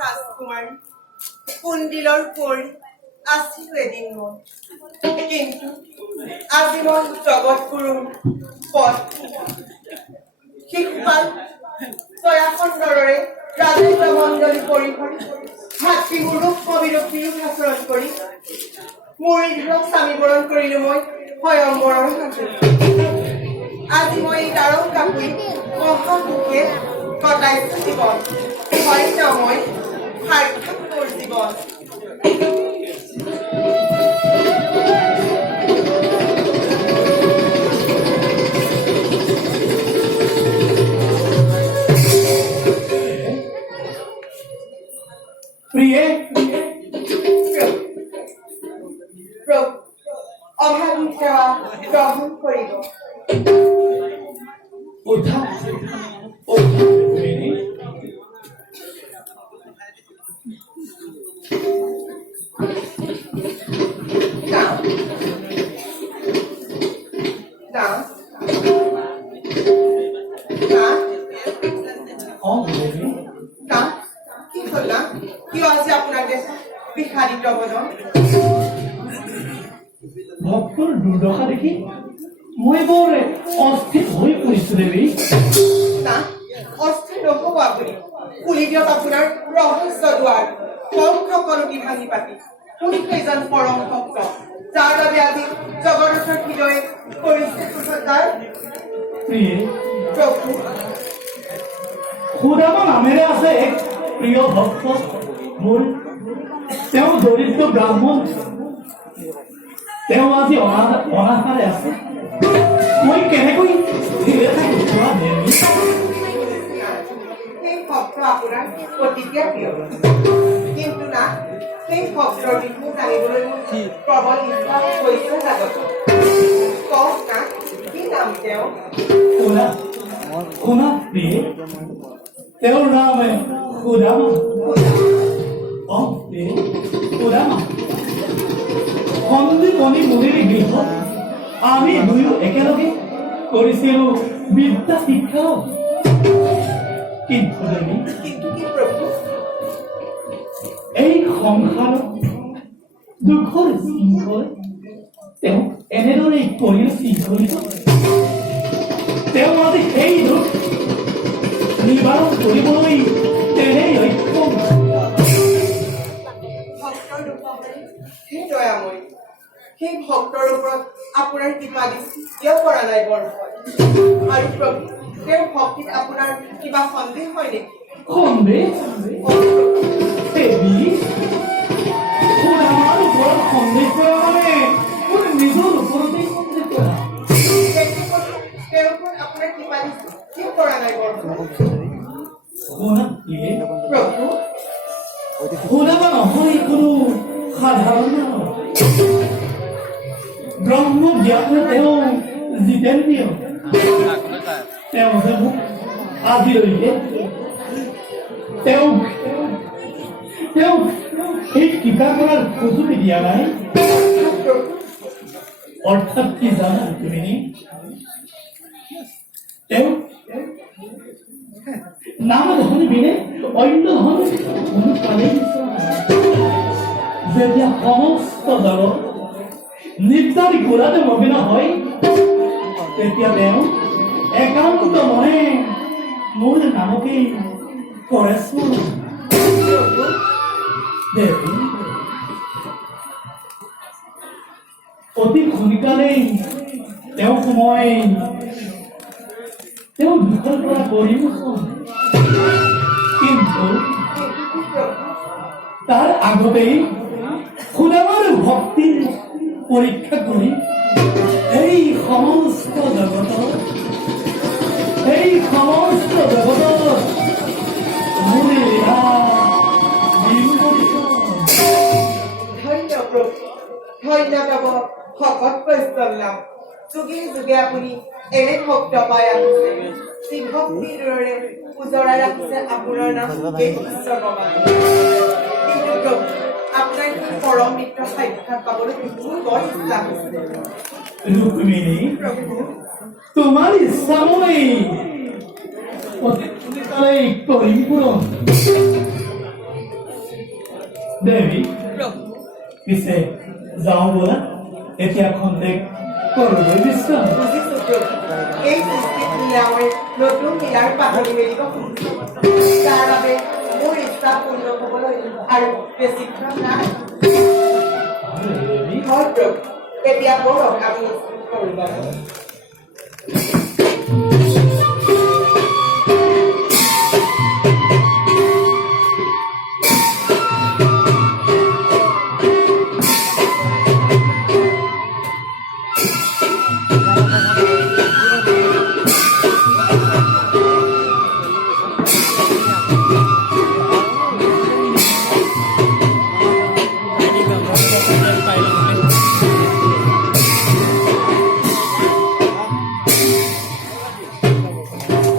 ৰাজকুমাৰী কুণ্ডিলৰ পৰি আছিলো এদিন মই কিন্তু আজি মই জগতগুৰুৰ পথ শিশুপাল দয়াখণ্ডৰে ৰাজেন্দ্ৰ মণ্ডলী পৰিহৰি ভাতৃমূৰূপ অবিৰক্তিৰো আচৰণ কৰি মুৰিধৰক স্বামীবৰণ কৰিলো মই স্বয়ম্বৰৰ হাতত আজি মই এই তাৰক কাপুৰি মহাসুখে কটাইছো জীৱন হয়তো মই সাৰ্থক মোৰ জীৱন প্ৰিয়ে অভাবী সেৱা গ্ৰহণ কৰিব ওঠা কি হ'ল কিয় আজি আপোনাৰ দেখা বিষাদিত বদন ভক্তৰ দুৰ্দশা দেখি মই বৰ অস্থিৰ হৈ পৰিছো দেৱী অস্থিৰ নহব আপুনি খুলি দিয়ক আপোনাৰ ৰহস্য দুৱাৰ পংখ কলটি ভাঙি পাতি কোন কেইজন পৰম ভক্ত যাৰ বাবে আজি জগন্নাথৰ হৃদয়ে কৰিছে সুচতাৰ প্ৰিয়ে প্ৰভু সুদাম নামেৰে আছে এক প্ৰিয় ভক্ত মোৰ তেওঁ দৰিদ্ৰ ব্ৰাহ্মণ তেওঁ আজি অনাহাৰে আছে মই কেনেকৈ ধীৰে থাকি খোৱা নেমি সেই ভক্ত আপোনাৰ প্ৰতিক্ৰিয়া প্ৰিয় কিন্তু না সেই ভক্তৰ বিষয়ে জানিবলৈ মোৰ প্ৰবল ইচ্ছা হৈছে জাগত কওক না কি নাম তেওঁ শুনা প্ৰিয়ে তেওঁৰ নাম সুদামা প্ৰিয়ে সুদামা সন্দীপনী মুনিৰ গৃহ আমি দুয়ো একেলগে কৰিছিলো বিদ্যা শিক্ষা কিন্তু এই সংসাৰত দুখৰ শৃংখল তেওঁ এনেদৰে কৰি শৃংখলিত তেওঁ আজি সেই দুখ নিবাৰণ কৰিবলৈ তেনেই অক্ষম সেই ভক্তৰ ওপৰত আপোনাৰ কৃপা দৃষ্টি কিয় কৰা নাই বৰফত আৰু প্ৰভু তেওঁৰ ভক্তিত আপোনাৰ কিবা সন্দেহ হয় নেকি সন্দেহ আমাৰ ওপৰত সন্দেহ কৰা মানে মোৰ নিজৰ ওপৰতেই সন্দেহ কৰা তেওঁৰ ওপৰত আপোনাৰ কৃপা দৃষ্টি কিয় কৰা নাই বৰফত প্ৰভু শুনাবা নহয় কোনো সাধাৰণ ব্ৰহ্ম জ্ঞান তেওঁ জিতেন্দ্ৰীয় তেওঁ যে মোক আজিলৈকে তেওঁক এই কিবা কৰাৰ সুযোগ দিয়া নাই অৰ্থাৎ কি জানা তুমি তেওঁ নাম ধন বিনে অন্য ধন কোনো কালেই যেতিয়া সমস্ত জগত নিৰ্যাৰি ঘোৰাতে মগ্ন হয় তেতিয়া তেওঁ একান্ত মনে মোৰ নামকেই কৰে দেৱী অতি সোনকালেই তেওঁক মই তেওঁ দুখৰ পৰা কৰিম কিন্তু তাৰ আগতেই সুদামাৰ ভক্তিৰ পৰীক্ষা কৰি এই সমস্ত জগতত ধন্যবাদ ভকত বৈষ্ণৱ যুগে যুগে আপুনি এনে ভক্ত পাই আহিছে শ্ৰী ভক্তিৰ দৰে উজৰাই ৰাখিছে আপোনাৰ নাম এই বিশ্বকৰ্মাই কিন্তু প্ৰভু আপোনাৰ পৰম মিত্ৰ সাক্ষাৎ পাবলৈ মোৰ বৰ ইচ্ছা হৈছে ৰুক্মিণী তোমাৰ ইচ্ছা মই অতি সোনকালে কৰিম পূৰণ দেৱী প্ৰভু পিছে যাওঁ বোলা এতিয়া খন্তেক কৰলৈ বিশ্ৰাম বুজিছো প্ৰভু এই সৃষ্টিত লীলাময় নতুন লীলাৰ পাহৰি মেলিব খুজিছো তাৰ বাবে মোৰ ইচ্ছা পূৰ্ণ হ'বলৈ আৰু বেছিক্ষণ নাই দেৱী হয় প্ৰভু এতিয়া বৰক আমি কৰিব